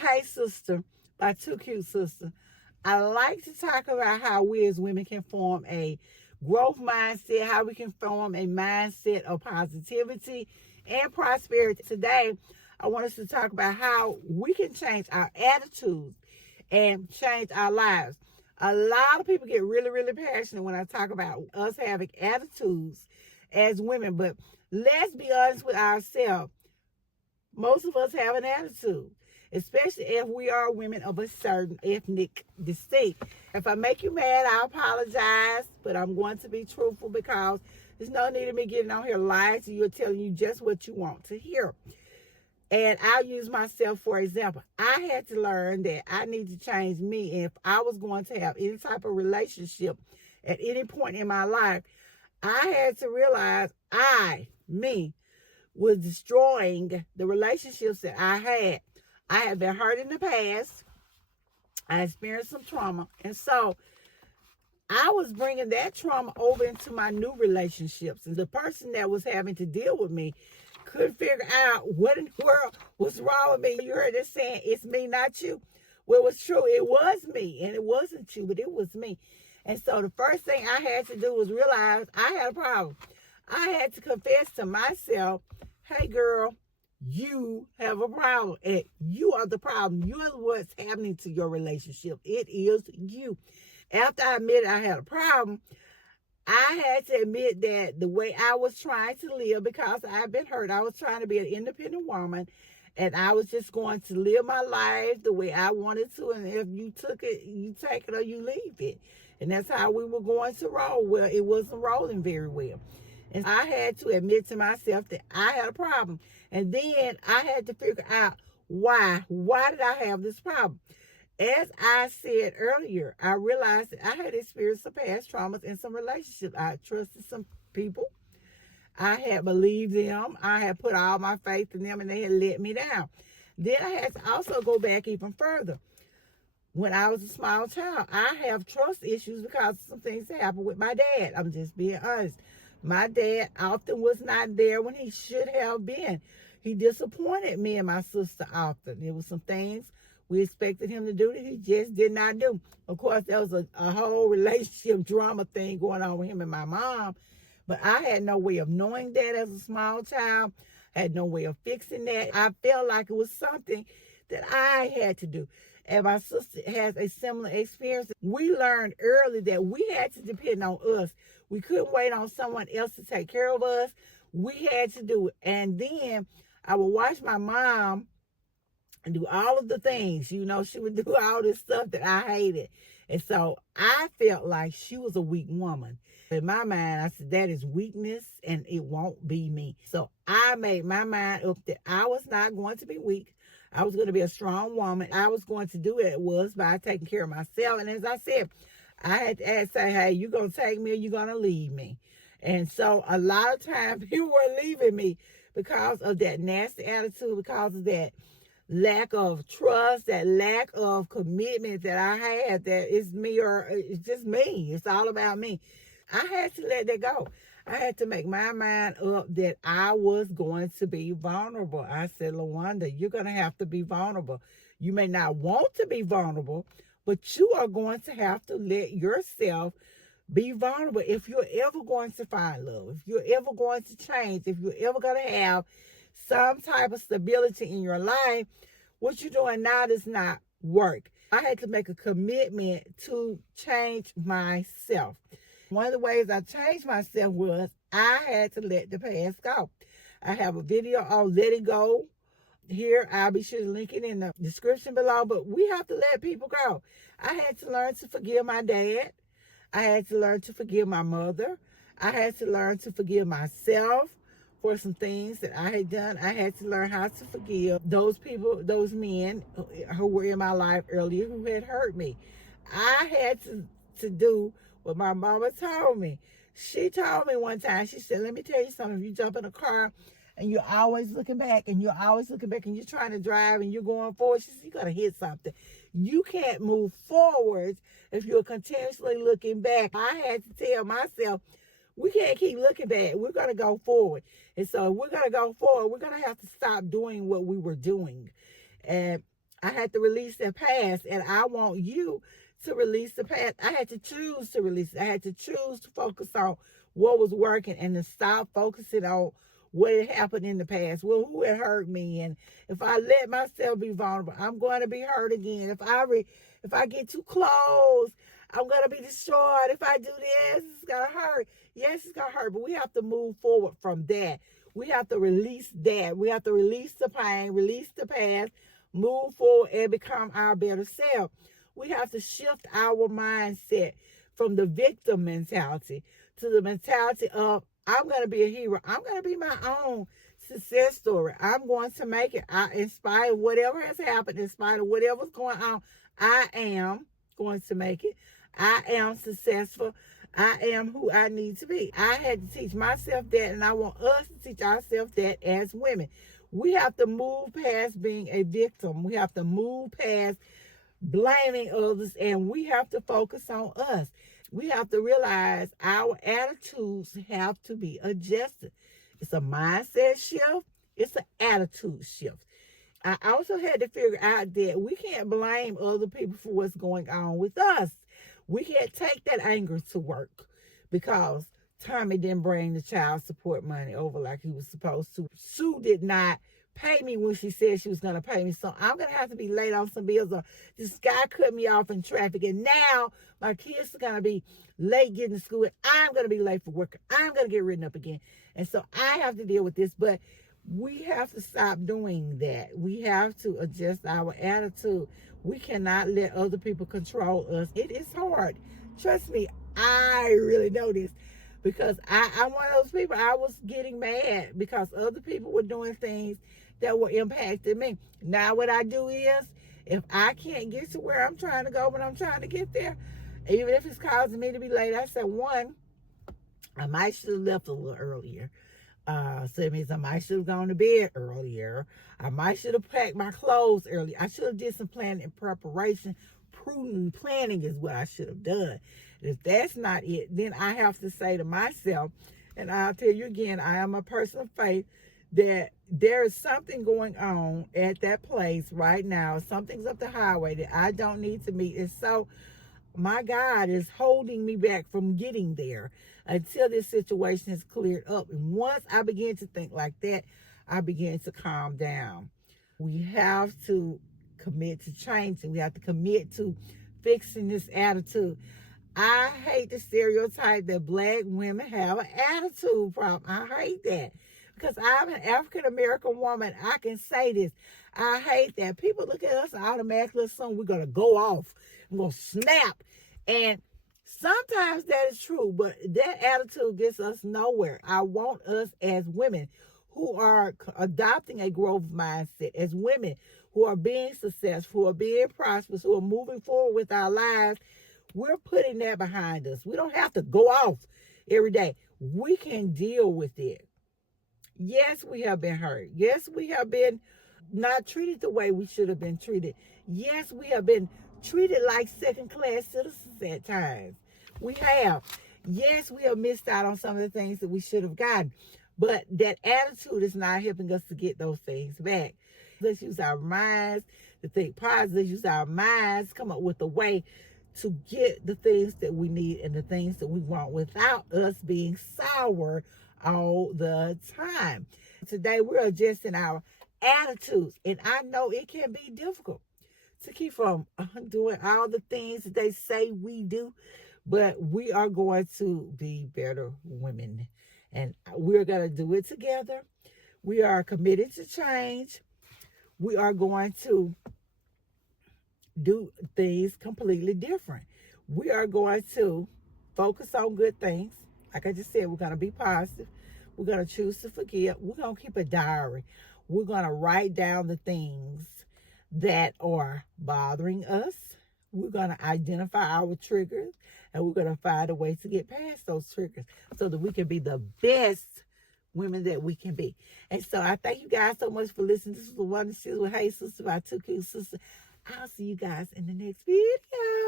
Hey Sister by Two Cute Sister. I like to talk about how we as women can form a growth mindset, how we can form a mindset of positivity and prosperity. Today, I want us to talk about how we can change our attitudes and change our lives. A lot of people get really, really passionate when I talk about us having attitudes as women, but let's be honest with ourselves. Most of us have an attitude, especially if we are women of a certain ethnic descent. If I make you mad, I apologize, but I'm going to be truthful because there's no need of me getting on here lying to you or telling you just what you want to hear. And I'll use myself for example. I had to learn that I need to change me. If I was going to have any type of relationship at any point in my life, I had to realize me, was destroying the relationships that I had. I had been hurt in the past. I experienced some trauma. And so I was bringing that trauma over into my new relationships. And the person that was having to deal with me couldn't figure out what in the world was wrong with me. You heard it saying, it's me, not you. Well, it was true. It was me. And it wasn't you, but it was me. And so the first thing I had to do was realize I had a problem. I had to confess to myself, hey, girl, you have a problem. And you are the problem. You are what's happening to your relationship. It is you. After I admitted I had a problem, I had to admit that the way I was trying to live, because I've been hurt, I was trying to be an independent woman, and I was just going to live my life the way I wanted to. And if you took it, you take it or you leave it. And that's how we were going to roll. Well, it wasn't rolling very well. And I had to admit to myself that I had a problem. And then I had to figure out why. Why did I have this problem? As I said earlier, I realized that I had experienced some past traumas in some relationships. I had trusted some people. I had believed them. I had put all my faith in them, and they had let me down. Then I had to also go back even further. When I was a small child, I have trust issues because of some things that happened with my dad. I'm just being honest. My dad often was not there when he should have been. He disappointed me and my sister often. There was some things we expected him to do that he just did not do. Of course, there was a whole relationship drama thing going on with him and my mom. But I had no way of knowing that as a small child. I had no way of fixing that. I felt like it was something that I had to do. And my sister has a similar experience. We learned early that we had to depend on us. We couldn't wait on someone else to take care of us. We had to do it. And then I would watch my mom do all of the things. You know, she would do all this stuff that I hated. And so I felt like she was a weak woman. In my mind, I said, that is weakness and it won't be me. So I made my mind up that I was not going to be weak. I was going to be a strong woman. I was going to do it was by taking care of myself. And as I said, I had to say, hey, you going to take me or you going to leave me? And so a lot of times people were leaving me because of that nasty attitude, because of that lack of trust, that lack of commitment that I had, that it's me or it's just me. It's all about me. I had to let that go. I had to make my mind up that I was going to be vulnerable. I said, LaWanda, you're going to have to be vulnerable. You may not want to be vulnerable, but you are going to have to let yourself be vulnerable if you're ever going to find love, if you're ever going to change, if you're ever going to have some type of stability in your life. What you're doing now does not work. I had to make a commitment to change myself. One of the ways I changed myself was I had to let the past go. I have a video on Let It Go. Here, I'll be sure to link it in the description below, but we have to let people go. I had to learn to forgive my dad. I had to learn to forgive my mother. I had to learn to forgive myself for some things that I had done. I had to learn how to forgive those people, those men who were in my life earlier who had hurt me. I had to do what my mama told me. She told me one time, she said, let me tell you something. If you jump in a car and you're always looking back and you're trying to drive and you're going forward, she said, you're going to hit something. You can't move forward if you're continuously looking back. I had to tell myself, we can't keep looking back. We're going to go forward. And so if we're going to go forward, we're going to have to stop doing what we were doing. And I had to release the past, and I want you to release the past. I had to choose to release it. I had to choose to focus on what was working and to stop focusing on what had happened in the past. Well, who had hurt me? And if I let myself be vulnerable, I'm going to be hurt again. If I get too close, I'm going to be destroyed. If I do this, it's going to hurt. Yes, it's going to hurt, but we have to move forward from that. We have to release that. We have to release the pain, release the past, move forward and become our better self. We have to shift our mindset from the victim mentality to the mentality of, I'm going to be a hero. I'm going to be my own success story. I'm going to make it. In spite of whatever has happened, in spite of whatever's going on, I am going to make it. I am successful. I am who I need to be. I had to teach myself that, and I want us to teach ourselves that as women. We have to move past being a victim. We have to move past blaming others, and we have to focus on us. We have to realize our attitudes have to be adjusted. It's a mindset shift. It's an attitude shift. I also had to figure out that we can't blame other people for what's going on with us. We can't take that anger to work because Tommy didn't bring the child support money over like he was supposed to. Sue did not pay me when she said she was going to pay me. So I'm going to have to be late on some bills. Or this guy cut me off in traffic. And now my kids are going to be late getting to school. And I'm going to be late for work. I'm going to get written up again. And so I have to deal with this. But we have to stop doing that. We have to adjust our attitude. We cannot let other people control us. It is hard. Trust me, I really know this. Because I'm one of those people, I was getting mad because other people were doing things that were impacting me. Now what I do is, if I can't get to where I'm trying to go when I'm trying to get there, even if it's causing me to be late, I said, one, I might should have left a little earlier. So it means I might should have gone to bed earlier. I might should have packed my clothes earlier. I should have did some planning and preparation. Prudent planning is what I should have done. If that's not it, then I have to say to myself, and I'll tell you again, I am a person of faith, that there is something going on at that place right now. Something's up the highway that I don't need to meet. And so my God is holding me back from getting there until this situation is cleared up. And once I begin to think like that, I begin to calm down. We have to commit to changing. We have to commit to fixing this attitude. I hate the stereotype that Black women have an attitude problem. I hate that. Because I'm an African-American woman, I can say this. I hate that. People look at us and automatically assume we're going to go off. I'm going to snap. And sometimes that is true, but that attitude gets us nowhere. I want us as women who are adopting a growth mindset, as women who are being successful, who are being prosperous, who are moving forward with our lives, we're putting that behind us. We don't have to go off every day. We can deal with it. Yes, we have been hurt. Yes, we have been not treated the way we should have been treated. Yes, we have been treated like second-class citizens at times. We have. Yes, we have missed out on some of the things that we should have gotten. But that attitude is not helping us to get those things back. Let's use our minds to think positive. Let's use our minds, come up with a way to get the things that we need and the things that we want without us being sour all the time. Today, we're adjusting our attitudes. And I know it can be difficult to keep from doing all the things that they say we do. But we are going to be better women. And we're going to do it together. We are committed to change. We are going to do things completely different. We are going to focus on good things. Like I just said, we're going to be positive. We're going to choose to forgive. We're going to keep a diary. We're going to write down the things that are bothering us. We're going to identify our triggers, and we're going to find a way to get past those triggers so that we can be the best women that we can be. And so I thank you guys so much for listening. This is the Wonder Sisters with Hey Sister by Two Cute Sisters. I'll see you guys in the next video.